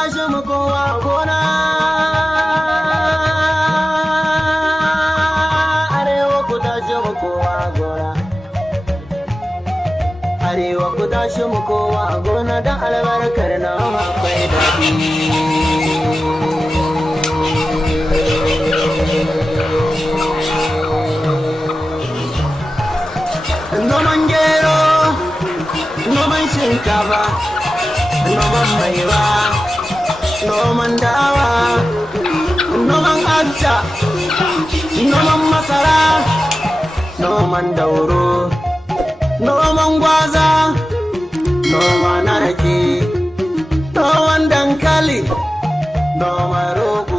tashi mu kowa gona. Arewa ku tashi mu kowa gona. Arewa ku tashi mu kowa gona don albarkar nawa akwai daɗi. Noman gero, noman shinkafa, noman maiwa, noman dawa, noman acca, noman masara, noman dauro, noman gwaza, noma na rake, noman dankali, noman rogo.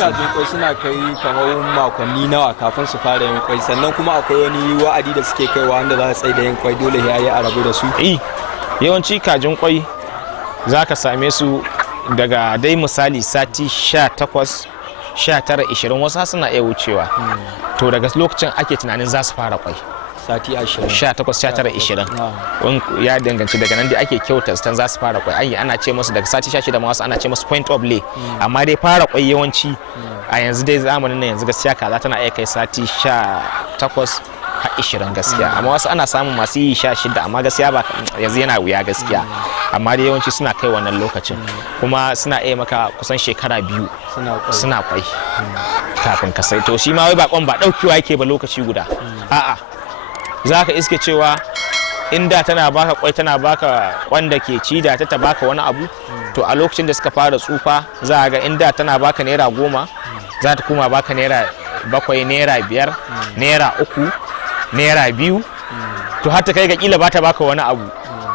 Kajin kwai suna kai kamar makonni nawa kafin su fara yin kwai, sannan kuma akwai wani wa'adi da suke kaiwa wanda za su tsaye da yin kwai dole ya yi a rabu da su. Yawanci kajin kwai za ka same su daga dai misali sati 18 19 20 wasu suna iya wucewa. To daga lokacin ake tunanin za su fara kwai sati 20 18 19 20 ya danganci daga nan dai ake kyauta stan za su fara kwai. Ana ce musu daga sati 16 ma wasu ana ce musu point of lay, amma dai fara kwai yawanci a yanzu dai zamanin nan yanzu gaskiya kaza tana iya kai sati 18 har 20 gaskiya, amma wasu ana samun masu yi 16 amma gaskiya ba yanzu yana wuya gaskiya, amma dai yawanci suna kai wannan lokacin kuma suna iya maka kusan shekara 2 suna kwai kafin ka sai. To shi ma wai bakon ba daukewa yake ba lokaci guda, a'a za ka iske cewa inda tana baka kwai tana baka wanda ke ci da ta baka wani abu, to a lokacin da suka fara tsufa za a ga inda tana baka naira 10 za ta kuma baka naira 7 naira 5 naira 3 naira 2, to har ta kai ga kila ba ta baka wani abu.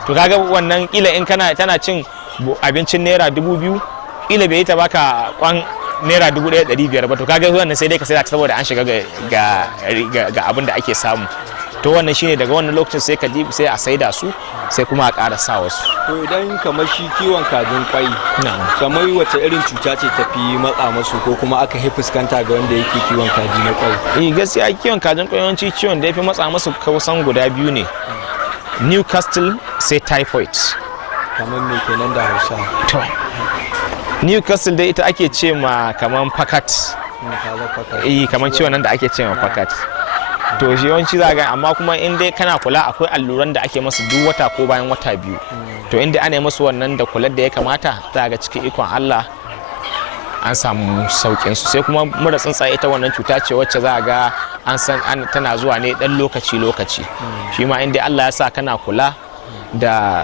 To kaga wannan kila in tana cin abincin naira 2000 kila bai ta baka kwan naira 1500 ba, to kaga wannan sai dai ka sai ta saboda an shiga ga abin da ake samu. To wannan shine daga wannan lokacin sai ka sai a saida su sai kuma a ƙara sa wasu. To idan kamar shi kiwon kajin kwai kamar wace irin cuta ce tafi matsa masu ko kuma aka yi fuskanta ga wanda yake kiwon kaji na kwai? Gaskiya kiwon kajin kwai yawanci ciwon da ya fi matsa masu kusan guda biyu ne, Newcastle sai typhoid. Kamar me kenan da Hausa? To Newcastle dai ita ake ce ma kaman fakat. Kaman ciwon nan da ake ce ma fakat. To shi yawanci za ga, amma kuma in dai kana kula akwai alluran da ake masu duk wata ko bayan wata 2. To inda ana masu wannan da kular da ya kamata za ga cikin ikon Allah an samu saukin su. Sai kuma mura tsuntsaye ita wannan cuta ce wacce za ga an san tana zuwa ne dan lokaci. Shi ma inda Allah ya sa kana kula da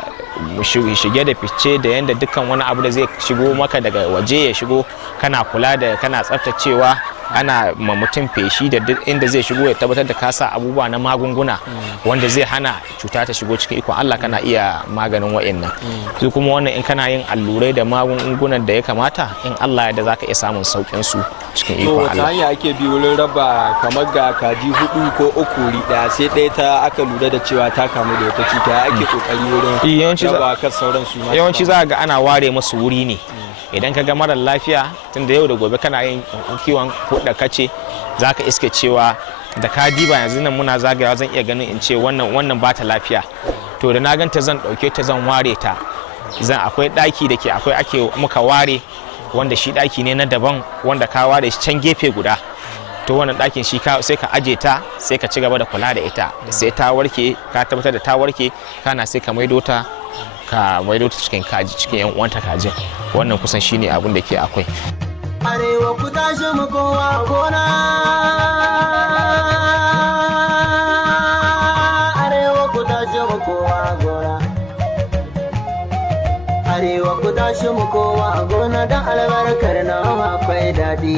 shige da fice da yanda dukkan wani abu da zai shigo maka daga waje ya shigo, kana kula da kana tsaftacewa, ana ma mutum feshi da duk inda zai shigo ya tabbatar da kasa abubuwa na magunguna wanda zai hana cuta ta shigo cikin ikon Allah, kana iya maganin wa'annan. Su kuma wannan in kana yin allurai da magungunan da ya kamata, in Allah ya da zaka iya samun saukin su cikin ikon Allah. To hanya ake bi wurin raba kamar ga kaji 4 ko 3 wuri daya sai ɗaya ta aka lura da cewa ta kamu da wata cuta, ake kokari wurin raba kan sauran su? Yawanci za ga ana ware musu wuri ne. Idan ka ga marar lafiya, tun da yau da gobe kana yin kiwon da kace, za ka iske cewa da ka diba yanzu nan muna zagayawa zan iya ganin in ce wannan ba ta lafiya, to da na ganta zan ɗauke ta zan ware ta. Akwai ɗaki da ke akwai ake muka ware wanda shi ɗaki ne na daban wanda ka ware shi can gefe guda. To wannan ɗakin shi sai ka aje ta sai ka ci gaba da kula da ita sai ta warke, ka tabbatar da ta warke, kana sai ka maido ta cikin kaji, cikin yan uwanta kajin. Wannan kusan shine abin da ke akwai. Arewa ku tashi mu kowa gona. Arewa ku tashi mu kowa gona. Arewa ku tashi mu kowa gona don albarkar nawa akwai daɗi.